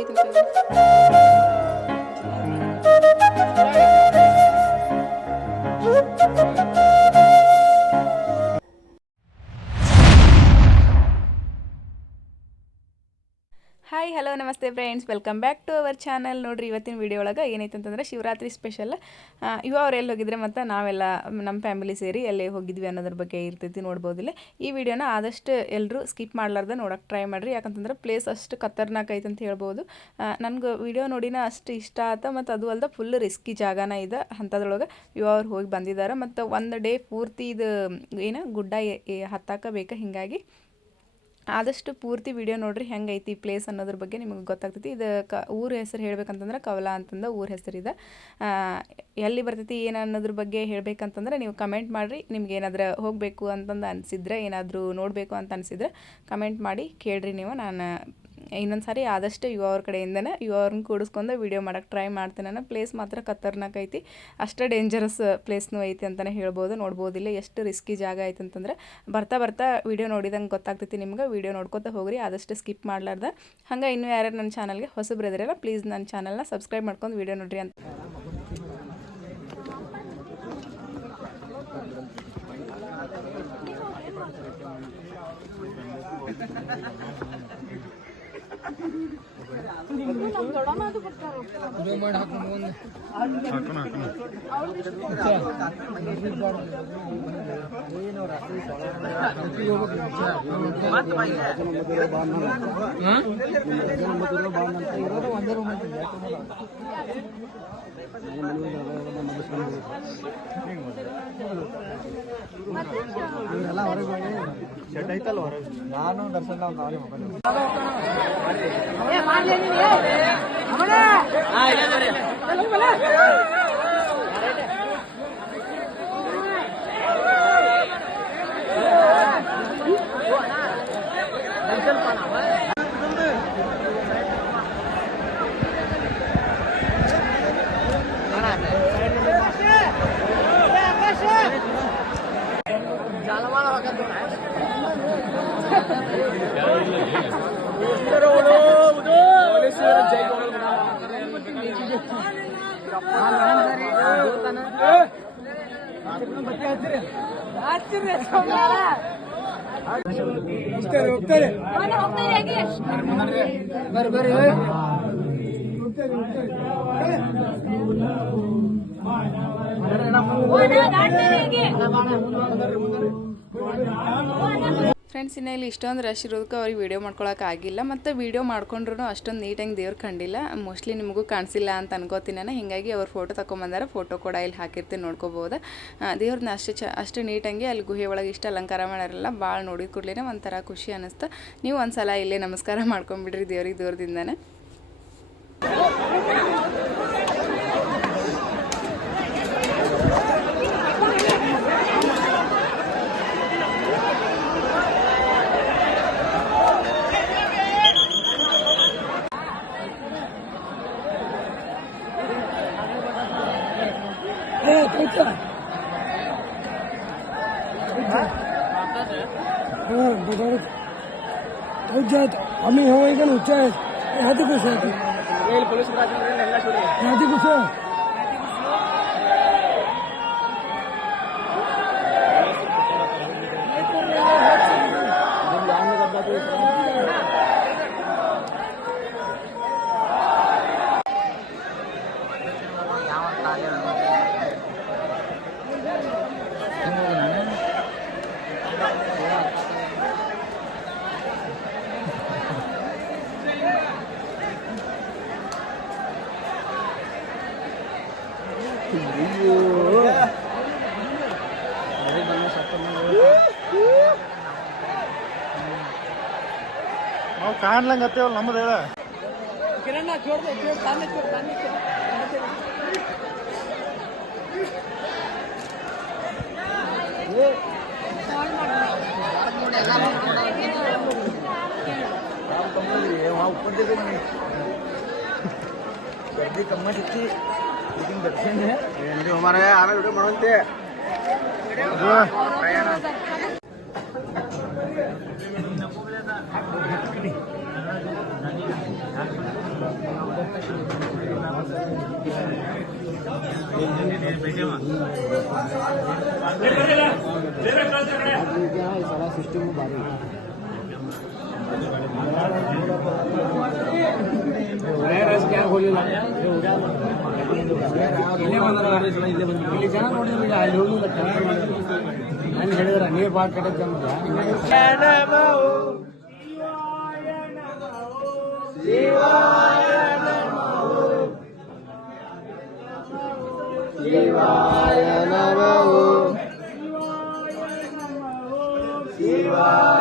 ಹೊಡಿತೀನಿ. Hi hello ನಮಸ್ತೆ friends, welcome back to our channel. ನೋಡಿರಿ ಇವತ್ತಿನ ವಿಡಿಯೋ ಒಳಗೆ ಏನೈತೆ ಅಂತಂದರೆ ಶಿವರಾತ್ರಿ ಸ್ಪೆಷಲ್. ಇವ ಅವ್ರು ಎಲ್ಲಿ ಹೋಗಿದ್ರೆ ಮತ್ತು ನಾವೆಲ್ಲ ನಮ್ಮ ಫ್ಯಾಮಿಲಿ ಸೇರಿ ಎಲ್ಲೇ ಹೋಗಿದ್ವಿ ಅನ್ನೋದ್ರ ಬಗ್ಗೆ ಇರ್ತೈತಿ, ನೋಡ್ಬೋದಿಲ್ಲ. ಈ ವಿಡಿಯೋನ ಆದಷ್ಟು ಎಲ್ಲರೂ ಸ್ಕಿಪ್ ಮಾಡಲಾರ್ದೆ ನೋಡೋಕೆ ಟ್ರೈ ಮಾಡಿರಿ, ಯಾಕಂತಂದ್ರೆ ಪ್ಲೇಸ್ ಅಷ್ಟು ಖತರ್ನಾಕ್ ಐತೆ ಅಂತ ಹೇಳ್ಬೋದು. ನನಗೆ ವಿಡಿಯೋ ನೋಡಿನ ಅಷ್ಟು ಇಷ್ಟ ಆಯ್ತು. ಮತ್ತು ಅದು ಅಲ್ಲದೆ ಫುಲ್ ರಿಸ್ಕಿ ಜಾಗನ ಇದೆ, ಅಂಥದ್ರೊಳಗೆ ಇವ ಅವ್ರು ಹೋಗಿ ಬಂದಿದ್ದಾರೆ. ಮತ್ತು ಒಂದು ಡೇ ಪೂರ್ತಿ ಇದು ಏನು ಗುಡ್ಡ ಹತ್ತಾಕ ಬೇಕು. ಹೀಗಾಗಿ ಆದಷ್ಟು ಪೂರ್ತಿ ವಿಡಿಯೋ ನೋಡ್ರಿ ಹೆಂಗೈತಿ ಪ್ಲೇಸ್ ಅನ್ನೋದ್ರ ಬಗ್ಗೆ ನಿಮಗೆ ಗೊತ್ತಾಗ್ತೈತಿ. ಇದು ಊರ ಹೆಸರು ಹೇಳ್ಬೇಕಂತಂದ್ರೆ ಕವಲ ಅಂತಂದು ಊರ ಹೆಸರಿದೆ. ಎಲ್ಲಿ ಬರ್ತೈತಿ ಏನು ಅನ್ನೋದ್ರ ಬಗ್ಗೆ ಹೇಳ್ಬೇಕಂತಂದ್ರೆ ನೀವು ಕಮೆಂಟ್ ಮಾಡಿರಿ. ನಿಮ್ಗೆ ಏನಾದರೂ ಹೋಗಬೇಕು ಅಂತಂದು ಅನಿಸಿದ್ರೆ, ಏನಾದರೂ ನೋಡಬೇಕು ಅಂತ ಅನಿಸಿದ್ರೆ ಕಮೆಂಟ್ ಮಾಡಿ ಕೇಳ್ರಿ ನೀವು. ನಾನು ಇನ್ನೊಂದು ಸಾರಿ ಆದಷ್ಟು ಇವ ಅವ್ರ ಕಡೆಯಿಂದನೇ ಇವ ಅವ್ರನ್ನ ಕೂಡಿಸ್ಕೊಂಡು ವೀಡಿಯೋ ಮಾಡೋಕ್ಕೆ ಟ್ರೈ ಮಾಡ್ತೀನಿ. ನಾನು ಪ್ಲೇಸ್ ಮಾತ್ರ ಖತರ್ನಾಕ್ ಐತಿ, ಅಷ್ಟೇ ಡೇಂಜರಸ್ ಪ್ಲೇಸ್ನೂ ಐತಿ ಅಂತಲೇ ಹೇಳ್ಬೋದು. ನೋಡ್ಬೋದಿಲ್ಲ ಎಷ್ಟು ರಿಸ್ಕಿ ಜಾಗ ಐತೆ ಅಂತಂದ್ರೆ. ಬರ್ತಾ ವೀಡಿಯೋ ನೋಡಿದಂಗೆ ಗೊತ್ತಾಗ್ತೈತಿ ನಿಮ್ಗೆ. ವೀಡಿಯೋ ನೋಡ್ಕೊತಾ ಹೋಗ್ರಿ, ಆದಷ್ಟು ಸ್ಕಿಪ್ ಮಾಡಲಾರ್ದೆ. ಹಂಗೆ ಇನ್ನೂ ಯಾರ್ಯಾರು ನನ್ನ ಚಾನಲ್ಗೆ ಹೊಸಬ್ರಿದ್ರಲ್ಲ ಪ್ಲೀಸ್ ನನ್ನ ಚಾನಲ್ನ ಸಬ್ಸ್ಕ್ರೈಬ್ ಮಾಡ್ಕೊಂಡು ವೀಡಿಯೋ ನೋಡ್ರಿ ಅಂತ. ನಾನು ದರ್ಶನ ಫ್ರೆಂಡ್ಸ್, ಇನ್ನು ಇಲ್ಲಿ ಇಷ್ಟೊಂದು ರಶ್ ಇರೋದಕ್ಕೆ ಅವ್ರಿಗೆ ವೀಡಿಯೋ ಮಾಡ್ಕೊಳಕ್ಕೆ ಆಗಿಲ್ಲ. ಮತ್ತು ವೀಡಿಯೋ ಮಾಡ್ಕೊಂಡ್ರು ಅಷ್ಟೊಂದು ನೀಟಾಗಿ ದೇವ್ರು ಕಂಡಿಲ್ಲ. ಮೋಸ್ಟ್ಲಿ ನಿಮಗೂ ಕಾಣಿಸಿಲ್ಲ ಅಂತ ಅನ್ಕೋತೀನಿ ನಾನು. ಹೀಗಾಗಿ ಅವ್ರು ಫೋಟೋ ತಗೊಂಬಂದಾರೆ, ಫೋಟೋ ಕೂಡ ಇಲ್ಲಿ ಹಾಕಿರ್ತೀನಿ, ನೋಡ್ಕೋಬೋದು. ದೇವ್ರನ್ನ ಅಷ್ಟು ನೀಟಾಗಿ ಅಲ್ಲಿ ಗುಹೆ ಒಳಗೆ ಇಷ್ಟು ಅಲಂಕಾರ ಮಾಡ್ಯಾರಲ್ಲ, ಭಾಳ ನೋಡಿದ ಕೂಡಲೇ ಒಂಥರ ಖುಷಿ ಅನ್ನಿಸ್ತು. ನೀವು ಒಂದು ಸಲ ಇಲ್ಲೇ ನಮಸ್ಕಾರ ಮಾಡ್ಕೊಂಬಿಡ್ರಿ ದೇವ್ರಿಗೆ ದೂರದಿಂದನೇ. आम्ही हवं आहे का उच्च आहे ह्याची कुठे आहे ह्याची कुठे ನಾವು ಕಾಣ್ಲಂಗ ಹತ್ತೇವಲ್ಲ ನಮ್ಮದು ಹೇಳ गर्दी कम्मत इतकी लेकिन दर्शन है हमारे आना वीडियो बनते सारा सिस्टम भारी ರಸ್ ಯಾರು ಹೋಗಲಿಲ್ಲ ಇಲ್ಲೇ ಬಂದಾರ ಇಲ್ಲಿ ಜನ ನೋಡಿದ್ರೆ ಅಲ್ಲಿ ಹೋಗಿಲ್ಲ ನಾನು ಹೇಳಿದ್ರೆ ನೀರು ಭಾಳ ಕಟ್ಟೈತೆ ಶಿವಾಯ ನಮೋ ಶಿವಾಯ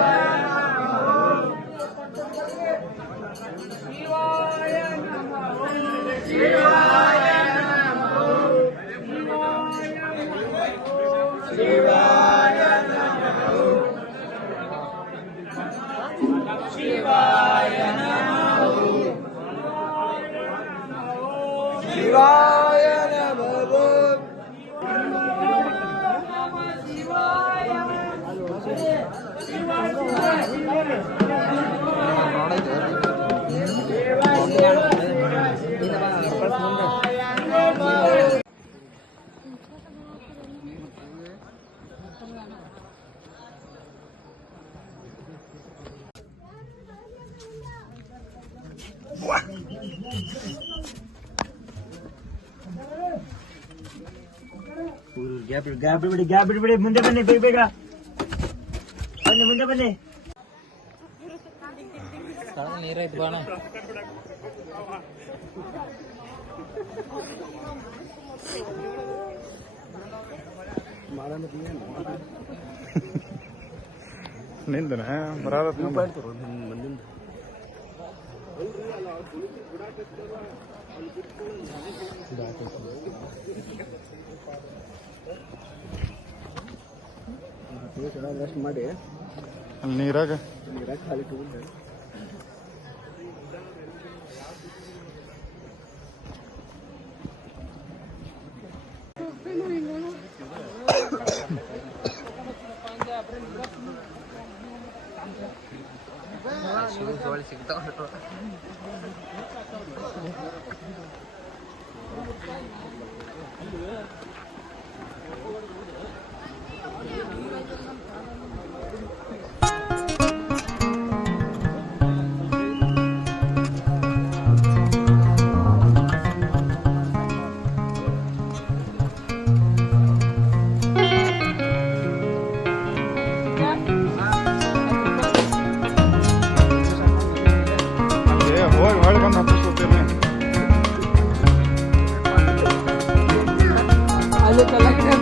ಗ್ಯಾಪ್ ಬಿಡಿ ಮುಂದೆ ಬನ್ನಿ ಬೇಗ ಬನ್ನಿ ಮುಂದೆ ಬನ್ನಿ ನೀರೈತ್ ಬಾಣ ನಿಂದನ ಬರಾರತ್ ರೆಸ್ಟ್ ಮಾಡಿ ಅಲ್ಲಿ ನೀರಾಗ ಖಾಲಿ ತಗೊಂಡೆ ಸಿಗ್ತಾವ ಹೋಗಿ ಹೊಳ್ಳಿ ಬಂದು ಹತ್ತಿಸ್ಕೊತೇನೆ ಅಲ್ಲಿ ಕೆಳಗಡೆ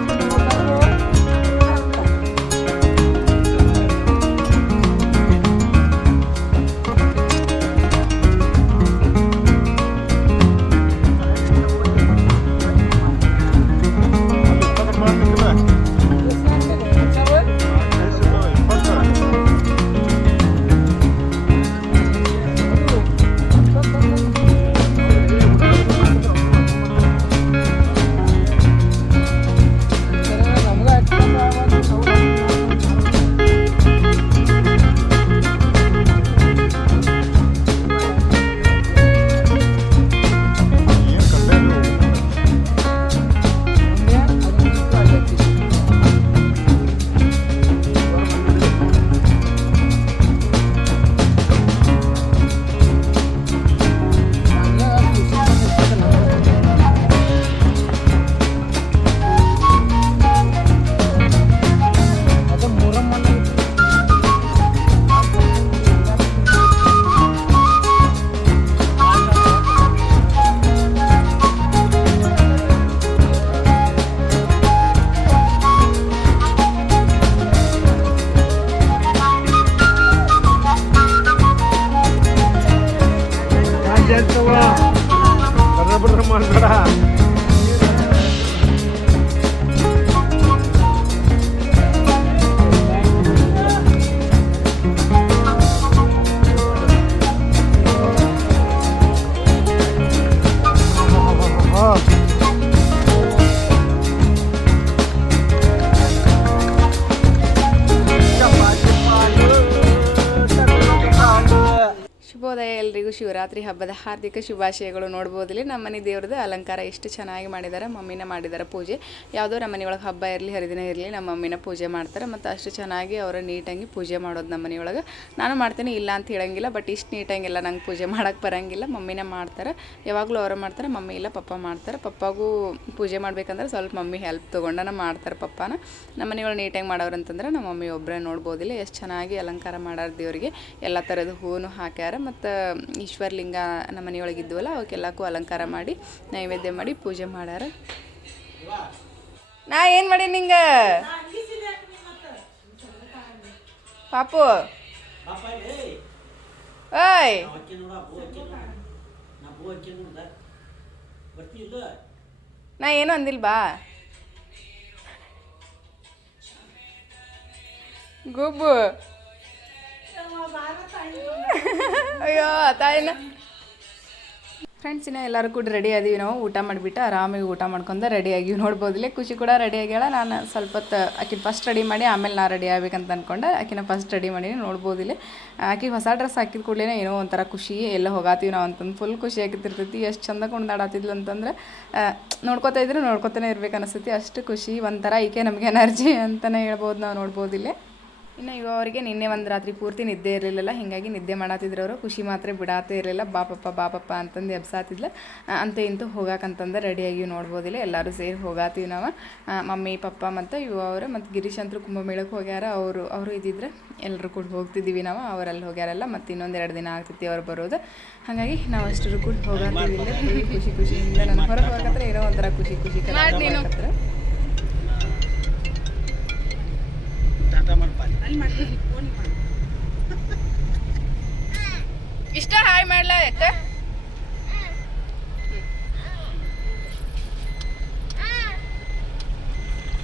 ಶುಭೋದಯ, ಎಲ್ರಿಗೂ ಶಿವರಾತ್ರಿ ಹಬ್ಬದ ಹಾರ್ದಿಕ ಶುಭಾಶಯಗಳು. ನೋಡ್ಬೋದು ಇಲ್ಲಿ ನಮ್ಮ ಮನೆ ದೇವ್ರದ್ದು ಅಲಂಕಾರ ಎಷ್ಟು ಚೆನ್ನಾಗಿ ಮಾಡಿದ್ದಾರೆ. ಮಮ್ಮಿನ ಮಾಡಿದ್ದಾರೆ ಪೂಜೆ. ಯಾವುದೋ ನಮ್ಮ ಮನೆಯೊಳಗೆ ಹಬ್ಬ ಇರಲಿ ಹರಿದಿನ ಇರಲಿ ನಮ್ಮ ಮಮ್ಮಿನ ಪೂಜೆ ಮಾಡ್ತಾರೆ. ಮತ್ತು ಅಷ್ಟು ಚೆನ್ನಾಗಿ ಅವರು ನೀಟಾಗಿ ಪೂಜೆ ಮಾಡೋದು ನಮ್ಮ ಮನೆಯೊಳಗೆ. ನಾನು ಮಾಡ್ತೀನಿ ಇಲ್ಲ ಅಂತ ಹೇಳಂಗಿಲ್ಲ, ಬಟ್ ಇಷ್ಟು ನೀಟಾಗಿಲ್ಲ, ನಂಗೆ ಪೂಜೆ ಮಾಡೋಕ್ಕೆ ಬರೋಂಗಿಲ್ಲ. ಮಮ್ಮಿನ ಮಾಡ್ತಾರೆ, ಯಾವಾಗಲೂ ಅವರು ಮಾಡ್ತಾರೆ. ಮಮ್ಮಿ ಇಲ್ಲ ಪಪ್ಪ ಮಾಡ್ತಾರೆ. ಪಪ್ಪಗೂ ಪೂಜೆ ಮಾಡ್ಬೇಕಂದ್ರೆ ಸ್ವಲ್ಪ ಮಮ್ಮಿ ಹೆಲ್ಪ್ ತೊಗೊಂಡನ ಮಾಡ್ತಾರೆ ಪಪ್ಪನ. ನಮ್ಮ ಮನೆಯೊಳಗೆ ನೀಟಾಗಿ ಮಾಡೋರು ಅಂತಂದ್ರೆ ನಮ್ಮ ಮಮ್ಮಿ ಒಬ್ಬರೇ. ನೋಡ್ಬೋದಿಲ್ಲ ಎಷ್ಟು ಚೆನ್ನಾಗಿ ಅಲಂಕಾರ ಮಾಡಾರ ದೇವರಿಗೆ. ಎಲ್ಲ ಥರದ ಹೂವು ಹಾಕ್ಯಾರ. ಮತ್ತು ಈಶ್ವರಲಿಂಗ ನಮ್ಮ ಮನೆಯೊಳಗೆ ಇದ್ವಲ್ಲ ಅವಕ್ಕೆಲ್ಲಕ್ಕೂ ಅಲಂಕಾರ ಮಾಡಿ ನೈವೇದ್ಯ ಮಾಡಿ ಪೂಜೆ ಮಾಡ್ಯಾರ. ನಾ ಏನು ಮಾಡಿ ನಿಂಗೆ ಪಾಪು ಓಯ್ ನಾ ಏನು ಅಂದಿಲ್ಲ ಬಾ ಗುಬ್ಬು. ಅಯ್ಯೋ ತಾಯಿನ ಫ್ರೆಂಡ್ಸ್, ಇನ್ನೂ ಎಲ್ಲರೂ ಕೂಡ ರೆಡಿ ಅದೀವಿ. ನಾವು ಊಟ ಮಾಡಿಬಿಟ್ಟು ಆರಾಮಾಗಿ ಊಟ ಮಾಡ್ಕೊಂಡು ರೆಡಿ ಆಗಿವಿ. ನೋಡ್ಬೋದಿಲ್ಲ ಖುಷಿ ಕೂಡ ರೆಡಿ ಆಗ್ಯಾಳ. ನಾನು ಸ್ವಲ್ಪ ಹೊತ್ತು ಆಕಿನ ಫಸ್ಟ್ ರೆಡಿ ಮಾಡಿ ಆಮೇಲೆ ನಾ ರೆಡಿ ಆಗ್ಬೇಕಂತ ಅಂದ್ಕೊಂಡೆ. ಆಕಿನ ಫಸ್ಟ್ ರೆಡಿ ಮಾಡೀನಿ. ನೋಡ್ಬೋದಿಲ್ಲ ಆಕೆ ಹೊಸ ಡ್ರೆಸ್ ಹಾಕಿದ ಕೂಡಲೇ ಏನೋ ಒಂಥರ ಖುಷಿ. ಎಲ್ಲ ಹೋಗಾತೀವಿ ನಾವು ಅಂತಂದು ಫುಲ್ ಖುಷಿ ಆಗಿರ್ತಿರ್ತೈತಿ. ಎಷ್ಟು ಚಂದ ಕುಣ್ದಾಡತ್ತಿದ್ಲು ಅಂತಂದ್ರೆ ನೋಡ್ಕೊತಾ ಇದ್ರೆ ನೋಡ್ಕೊತಾನೆ ಇರ್ಬೇಕು ಅನಿಸ್ತೈತಿ. ಅಷ್ಟು ಖುಷಿ ಒಂಥರ ಈಕೆ ನಮಗೆ ಎನರ್ಜಿ ಅಂತಲೇ ಹೇಳ್ಬೋದು. ನಾವು ನೋಡ್ಬೋದಿಲ್ಲ. ಇನ್ನು ಅವರಿಗೆ ನಿನ್ನೆ ಒಂದು ರಾತ್ರಿ ಪೂರ್ತಿ ನಿದ್ದೆ ಇರಲಿಲ್ಲ. ಹೀಗಾಗಿ ನಿದ್ದೆ ಮಾಡತ್ತಿದ್ರು ಅವರು. ಖುಷಿ ಮಾತ್ರ ಬಿಡಾತೇ ಇರಲಿಲ್ಲ. ಬಾಪಪ್ಪ ಅಂತಂದು ಎಬ್ಸಾತಿದ್ಲು. ಅಂತ ಇಂತೂ ಹೋಗಾಕಂತಂದ್ರೆ ರೆಡಿಯಾಗಿ ನೋಡ್ಬೋದಿಲ್ಲ. ಎಲ್ಲರೂ ಸೇರಿ ಹೋಗಾತೀವಿ ನಾವು. ಮಮ್ಮಿ ಪಪ್ಪ ಮತ್ತು ಅವರು ಮತ್ತು ಗಿರೀಶ್ ಅಂತೂ ಕುಂಭಮೇಳಕ್ಕೆ ಹೋಗ್ಯಾರ. ಅವರು ಇದ್ದಿದ್ರೆ ಎಲ್ಲರೂ ಕೂಡ ಹೋಗ್ತಿದ್ದೀವಿ ನಾವು. ಅವರಲ್ಲಿ ಹೋಗ್ಯಾರಲ್ಲ. ಮತ್ತು ಇನ್ನೊಂದು 2 ದಿನ ಆಗ್ತೈತಿ ಅವ್ರು ಬರೋದು. ಹಾಗಾಗಿ ನಾವು ಅಷ್ಟರು ಕೂಡ ಹೋಗಾತೀವಿ. ಇಲ್ಲ ಖುಷಿಯಿಂದ ನಾನು ಹೊರಗೆ ಹೋಗಕತ್ರ ಏನೋ ಒಂಥರ ಖುಷಿ ಕತ್ರ. ಇಷ್ಟ ಹಾಯ್ ಮಾಡ್ಲಾ ಯಾಕ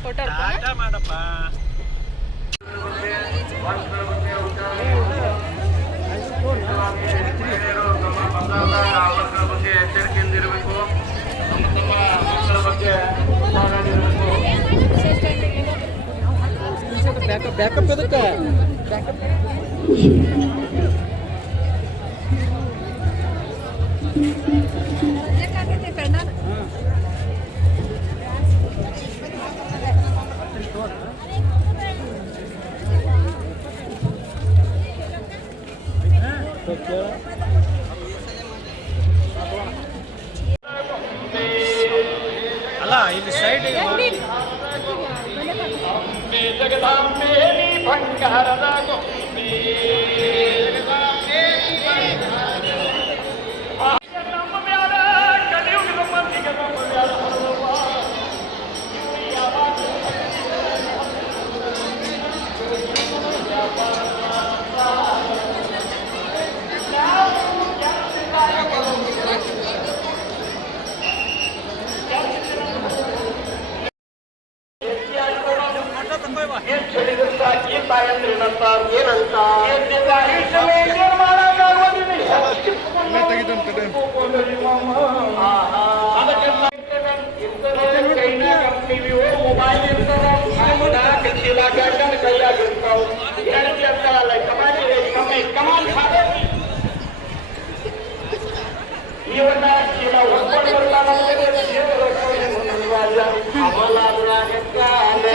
ಫೋಟೋ ಮಾಡಪ್ಪ. ಎಚ್ಚರಿಕೆಯಿಂದಿರಬೇಕು. ಬ್ಯಾಕಪ್ ಎದಕ್ಕೆ ಅಲ್ಲ ಇಲ್ಲಿ ಸೈಡ್ ಜಗದಾಂಬೇಲಿ ಬಂಗಾರದ ಗೊಂಬೆ ನಮ್ಮ ಮ್ಯಾಲ ಕಲಿಯುಗದ ಮಂದಿಗೆ ನಮ್ಮ ಮ್ಯಾಲ ಹರಡುವ ಏನಂತ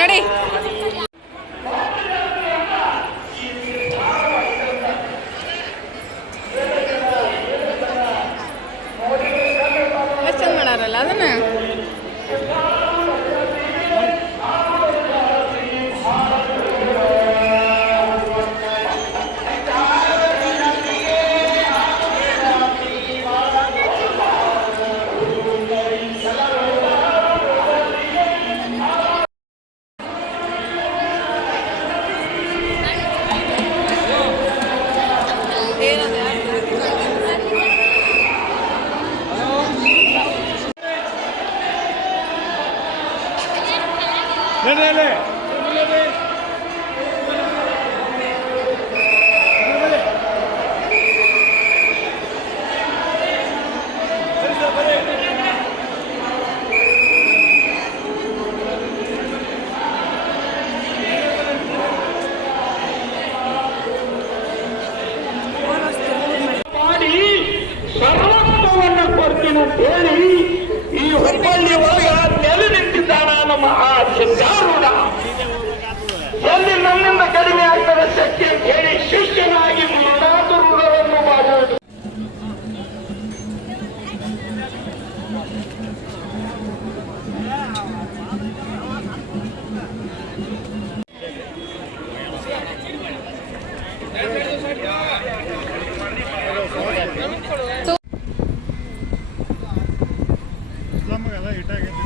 ನಡಿ ಚಂದ ಮಾಡಾರಲ್ಲ ಅದನ್ನ. ಮಾತಿನ ಕೇಳಿ ಈ ಹುಬ್ಬಳ್ಳಿ ಒಳಗ ನೆಲೆ ನಿಂತಿದ್ದಾನ ನಮ್ಮ ಆ ಸಿದ್ಧಾರೂಢ. ಎಲ್ಲಿ ನನ್ನಿಂದ ಕಡಿಮೆ ಆಗ್ತದೆ ಶಕ್ತಿ ಅಂತ ಹೇಳಿ ಶಿಷ್ಯನಾಗಿ ಮೃಣಾತುರೂಢವನ್ನು ಮಾಡುವುದು. ನಮಗೆಲ್ಲ ಇಟ್ಟಾಗೈತಿ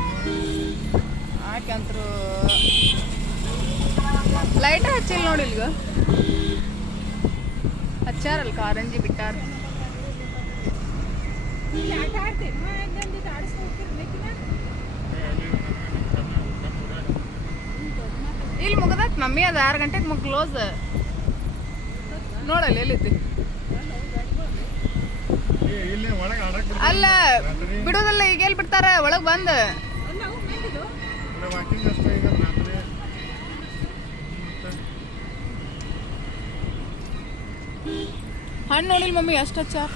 ಯಾಕಂತರು ಲೈಟ್ ಹಚ್ಚಿಲ್ಲ ನೋಡಿ ಇಲ್ಗ ಹಚ್ಚಾರಲ್ಲ ಕಾರಂಜಿ ಬಿಟ್ಟಾರ. ಇಲ್ಲಿ ಮುಗ್ದಾತ್ ಮಮ್ಮಿ ಅದು 6 ಗಂಟೆಗೆ ಕ್ಲೋಸ್ ನೋಡಲ್ಲ ಎಲ್ಲಿದ್ದಿ ಇಲ್ಲಿ ಒಳಗೆ ಆಡಕ್ ಅಲ್ಲ ಬಿಡೋದಲ್ಲ ಈಗ ಎಲ್ಲಿ ಬಿಡ್ತಾರ ಒಳಗೆ ಬಂದು ವಾಕಿಂಗ್ ಅಷ್ಟೇ ಈಗ ರಾತ್ರಿ ಹಣ್ಣು ನೋಡಿಲ್ಲ ಮಮ್ಮಿ ಎಷ್ಟು ಹಚ್ಚಾರ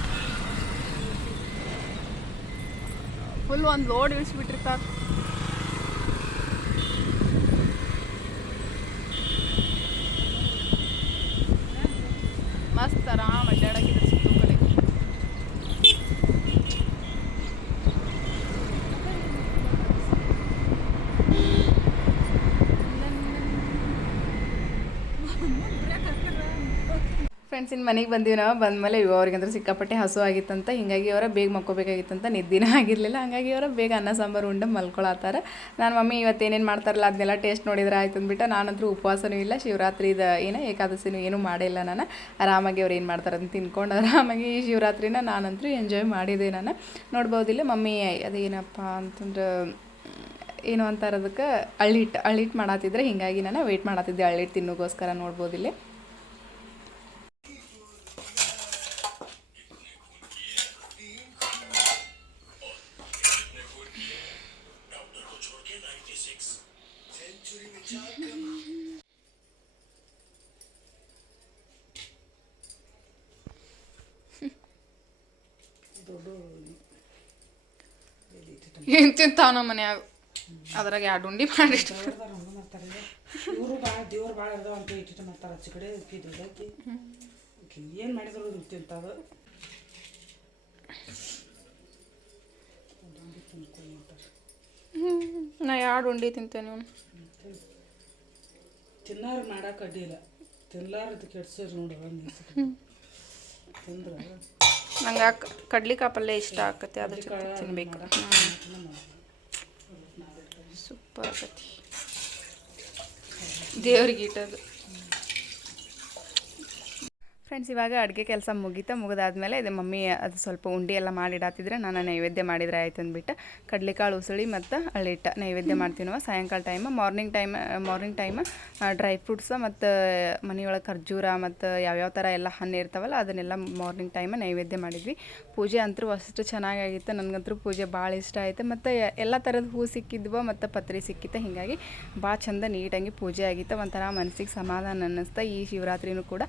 ಫುಲ್ ಒಂದು ಲೋಡ್ ಇಳಿಸ್ಬಿಟ್ಟಿರ್ತಾರ. ಮಸ್ತ್ ಆರಾಮ್ ಅಡ್ಡಾಡಕ್ಕಿದ್ರೆ ಸುತ್ತು ಕಡೆ. ಫ್ರೆಂಡ್ಸ್ ಇನ್ನು ಮನೆಗೆ ಬಂದೀವಿ ನಾವು ಬಂದಮೇಲೆ ಅವ್ರಿಗಂದ್ರೆ ಸಿಕ್ಕಾಪಟ್ಟೆ ಹಸು ಆಗಿತ್ತಂತ, ಹಿಂಗಾಗಿ ಅವರ ಬೇಗ ಮಕ್ಕೋಬೇಕಾಗಿತ್ತಂತ, ನಿದ್ದಿನ ಆಗಿರಲಿಲ್ಲ. ಹಂಗಾಗಿ ಅವರ ಬೇಗ ಅನ್ನ ಸಾಂಬಾರು ಉಂಡು ಮಲ್ಕೊಳತ್ತಾರ. ನಾನು ಮಮ್ಮಿ ಇವತ್ತು ಏನೇನು ಮಾಡ್ತಾರಲ್ಲ ಅದನ್ನೆಲ್ಲ ಟೇಸ್ಟ್ ನೋಡಿದ್ರೆ ಆಯ್ತು ಅಂದ್ಬಿಟ್ಟು ನಾನಂತರೂ ಉಪವಾಸನೂ ಇಲ್ಲ, ಶಿವರಾತ್ರಿದ ಏನೋ ಏಕಾದಶಿನೂ ಏನೂ ಮಾಡಿಲ್ಲ. ನಾನು ಆರಾಮಾಗಿ ಅವ್ರು ಏನು ಮಾಡ್ತಾರೆ ಅಂತ ತಿನ್ಕೊಂಡು ಆರಾಮಾಗಿ ಈ ಶಿವರಾತ್ರಿನ ನಾನಂತರೂ ಎಂಜಾಯ್ ಮಾಡಿದೆ. ನಾನು ನೋಡ್ಬೋದಿಲ್ಲ ಮಮ್ಮಿ ಅದೇನಪ್ಪ ಅಂತಂದ್ರೆ ಏನು ಅಂತಾರೆ ಅದಕ್ಕೆ ಅಳ್ಳಿಟ್ಟು ಮಾಡತ್ತಿದ್ರೆ, ಹಿಂಗಾಗಿ ನಾನು ವೆಯ್ಟ್ ಮಾಡತ್ತಿದ್ದೆ ಅಳ್ಳಿಟ್ಟು ತಿನ್ನೋಗೋಸ್ಕರ. ನೋಡ್ಬೋದಿಲ್ಲ ಏನು ತಿಂತಾವ ನಮ್ಮ ಮನ್ಯಾಗ, ಅದ್ರಾಗ 2 ಉಂಡಿ ಮಾಡಿಟ್ಟು ಇವರು ಭಾಳ ದೇವ್ರು ಭಾಳ ಇರ್ದಾವ ಅಂತ ಇಟ್ಟಿಟ್ಟು ಮಾಡ್ತಾರೆ. ಆಚೆ ಕಡೆ ದುಡ್ಡಾಕಿ ಏನು ಮಾಡಿದ್ರು ತಿಂತಾವ. ನಾ 2 ಉಂಡಿ ತಿಂತೇನೆ. ನೀವು ತಿನ್ನಾರು ಮಾಡಕ್ಕೆ ಅಡ್ಡಿಲ್ಲ, ತಿನ್ಲಾರದು ಕೆಡ್ಸಿರ್ ನೋಡ್ರಿ ತಿಂದ್ರೆ ನಂಗೆ ಕಡ್ಲಿಕಾಯಿ ಪಲ್ಯ ಇಷ್ಟ ಆಕತಿ, ಅದ್ರ ಜೊತೆ ತಿನ್ಬೇಕು. ಸೂಪರ್ ಆಕತಿ ದೇವ್ರಿಗೆ ಇಟ್ಟದು. ಫ್ರೆಂಡ್ಸ್ ಇವಾಗ ಅಡುಗೆ ಕೆಲಸ ಮುಗಿದಾದ್ಮೇಲೆ ಇದು ಮಮ್ಮಿ ಅದು ಸ್ವಲ್ಪ ಉಂಡೆ ಎಲ್ಲ ಮಾಡಿಡಾತಿದ್ರೆ ನಾನು ನೈವೇದ್ಯ ಮಾಡಿದ್ರೆ ಆಯ್ತು ಅಂದ್ಬಿಟ್ಟು ಕಡಲೆಕಾಳು ಉಸುಳಿ ಮತ್ತು ಅಳ್ಳಿಟ್ಟು ನೈವೇದ್ಯ ಮಾಡ್ತೀವಿ ಸಾಯಂಕಾಲ ಮಾರ್ನಿಂಗ್ ಟೈಮ್ ಡ್ರೈ ಫ್ರೂಟ್ಸ್ ಮತ್ತು ಮನೆಯೊಳಗೆ ಖರ್ಜೂರ ಮತ್ತು ಯಾವ್ಯಾವ ಥರ ಎಲ್ಲ ಹಣ್ಣು ಇರ್ತಾವಲ್ಲ ಅದನ್ನೆಲ್ಲ ಮಾರ್ನಿಂಗ್ ಟೈಮ್ ನೈವೇದ್ಯ ಮಾಡಿದ್ವಿ. ಪೂಜೆ ಅಂತೂ ಅಷ್ಟು ಚೆನ್ನಾಗಾಗಿತ್ತು, ನನಗಂತೂ ಪೂಜೆ ಭಾಳ ಇಷ್ಟ ಆಯಿತು. ಮತ್ತು ಎಲ್ಲ ಥರದ ಹೂ ಸಿಕ್ಕಿದ್ವು ಮತ್ತು ಪತ್ರಿ ಸಿಕ್ಕಿತ್ತು, ಹೀಗಾಗಿ ಭಾಳ ಚಂದ ನೀಟಾಗಿ ಪೂಜೆ ಆಗಿತ್ತು. ಒಂಥರ ಮನಸ್ಸಿಗೆ ಸಮಾಧಾನ ಅನ್ನಿಸ್ತಾ. ಈ ಶಿವರಾತ್ರಿನೂ ಕೂಡ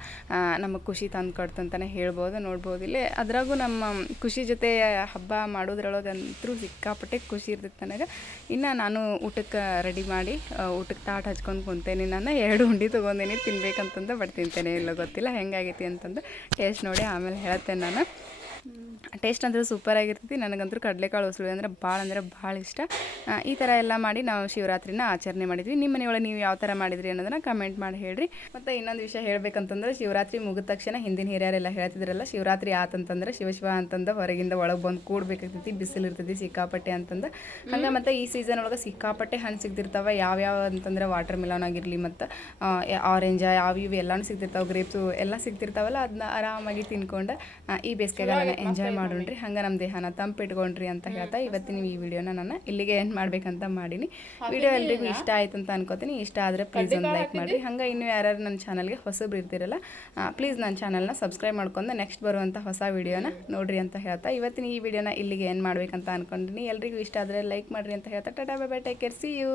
ನಮಗೆ ಖುಷಿ ತಂದು ಕೊಡ್ತಂತಲೇ ಹೇಳ್ಬೋದು. ನೋಡ್ಬೋದು ಇಲ್ಲಿ ಅದ್ರಾಗೂ ನಮ್ಮ ಖುಷಿ ಜೊತೆ ಹಬ್ಬ ಮಾಡೋದ್ರೊಳಗಂತೂ ಸಿಕ್ಕಾಪಟ್ಟೆ ಖುಷಿ ಇರ್ತೈತೆ ನನಗೆ. ಇನ್ನು ನಾನು ಊಟಕ್ಕೆ ರೆಡಿ ಮಾಡಿ ಊಟಕ್ಕೆ ತಾಟ್ ಹಚ್ಕೊಂಡು ಕುಂತೇನೆ. ನಾನು 2 ಉಂಡೆ ತೊಗೊಂಡೇನಿ, ತಿನ್ಬೇಕಂತಂದು ಬಟ್ ತಿಂತೇನೆ ಇಲ್ಲೋ ಗೊತ್ತಿಲ್ಲ ಹೆಂಗಾಗೈತಿ ಅಂತಂದು. ಟೇಸ್ಟ್ ನೋಡಿ ಆಮೇಲೆ ಹೇಳ್ತೇನೆ ನಾನು. ಟೇಸ್ಟ್ ಅಂದ್ರೆ ಸೂಪರಾಗಿರ್ತೈತಿ. ನನಗಂತೂ ಕಡಲೆಕಾಳು ಉಸುಳಿ ಅಂದರೆ ಭಾಳ ಇಷ್ಟ. ಈ ಥರ ಎಲ್ಲ ಮಾಡಿ ನಾವು ಶಿವರಾತ್ರಿನ ಆಚರಣೆ ಮಾಡಿದ್ವಿ. ನಿಮ್ಮ ಮನೆಯೊಳಗೆ ನೀವು ಯಾವ ಥರ ಮಾಡಿದ್ರಿ ಅನ್ನೋದನ್ನು ಕಮೆಂಟ್ ಮಾಡಿ ಹೇಳ್ರಿ. ಮತ್ತು ಇನ್ನೊಂದು ವಿಷಯ ಹೇಳಬೇಕಂತಂದ್ರೆ ಶಿವರಾತ್ರಿ ಮುಗಿದ ತಕ್ಷಣ ಹಿಂದಿನ ಹಿರಿಯರೆಲ್ಲ ಹೇಳ್ತಿದ್ರಲ್ಲ, ಶಿವರಾತ್ರಿ ಆತಂತಂದ್ರೆ ಶಿವ ಅಂತಂದು ಹೊರಗಿಂದ ಒಳಗೆ ಬಂದು ಕೂಡ್ಬೇಕಾಗ್ತೈತಿ, ಬಿಸಿಲು ಇರ್ತೈತಿ ಸಿಕ್ಕಾಪಟ್ಟೆ ಅಂತಂದು. ಹಂಗೆ ಮತ್ತು ಈ ಸೀಸನ್ ಒಳಗೆ ಸಿಕ್ಕಾಪಟ್ಟೆ ಹಣ್ಣು ಸಿಗ್ತಿರ್ತಾವೆ. ಯಾವ್ಯಾವ ಅಂತಂದ್ರೆ ವಾಟರ್ ಮಿಲನ್ ಆಗಿರಲಿ ಮತ್ತು ಆರೆಂಜ ಇವು ಎಲ್ಲನೂ ಸಿಗ್ತಿರ್ತಾವೆ, ಗ್ರೇಪ್ಸು ಎಲ್ಲ ಸಿಗ್ತಿರ್ತಾವಲ್ಲ, ಅದನ್ನ ಆರಾಮಾಗಿ ತಿನ್ಕೊಂಡು ಈ ಬೇಸಿಗೆಗಾಲನ ಎಂಜಾಯ್ ಮಾಡೋಣ್ರಿ. ಹಂಗೆ ನಮ್ಮ ದೇಹನ ತಂಪಿಟ್ಕೊಂಡ್ರಿ ಅಂತ ಹೇಳ್ತಾ ಇವತ್ತಿನ ಈ ವಿಡಿಯೋನ ನಾನು ಇಲ್ಲಿಗೆ ಎಂಡ್ ಮಾಡ್ಬೇಕಂತ ಮಾಡೀನಿ. ವಿಡಿಯೋ ಎಲ್ರಿಗೂ ಇಷ್ಟ ಆಯ್ತು ಅಂತ ಅನ್ಕೋತೀನಿ. ಇಷ್ಟ ಆದರೆ ಪ್ಲೀಸ್ ಒಂದು ಲೈಕ್ ಮಾಡಿರಿ. ಹಂಗೆ ಇನ್ನೂ ಯಾರ್ಯಾರು ನನ್ನ ಚಾನಲ್ಗೆ ಹೊಸಬ್ರು ಇರ್ತಿರಲ್ಲ, ಪ್ಲೀಸ್ ನನ್ನ ಚಾನಲ್ನ ಸಬ್ಸ್ಕ್ರೈಬ್ ಮಾಡ್ಕೊಂಡು ನೆಕ್ಸ್ಟ್ ಬರುವಂಥ ಹೊಸ ವಿಡಿಯೋನ ನೋಡ್ರಿ ಅಂತ ಹೇಳ್ತಾ ಇವತ್ತಿನ ಈ ವಿಡಿಯೋನ ಇಲ್ಲಿಗೆ ಎಂಡ್ ಮಾಡ್ಬೇಕಂತ ಅನ್ಕೊಂಡಿನಿ. ಎಲ್ರಿಗೂ ಇಷ್ಟ ಆದರೆ ಲೈಕ್ ಮಾಡಿರಿ ಅಂತ ಹೇಳ್ತಾ tata bye bye, take care, see you.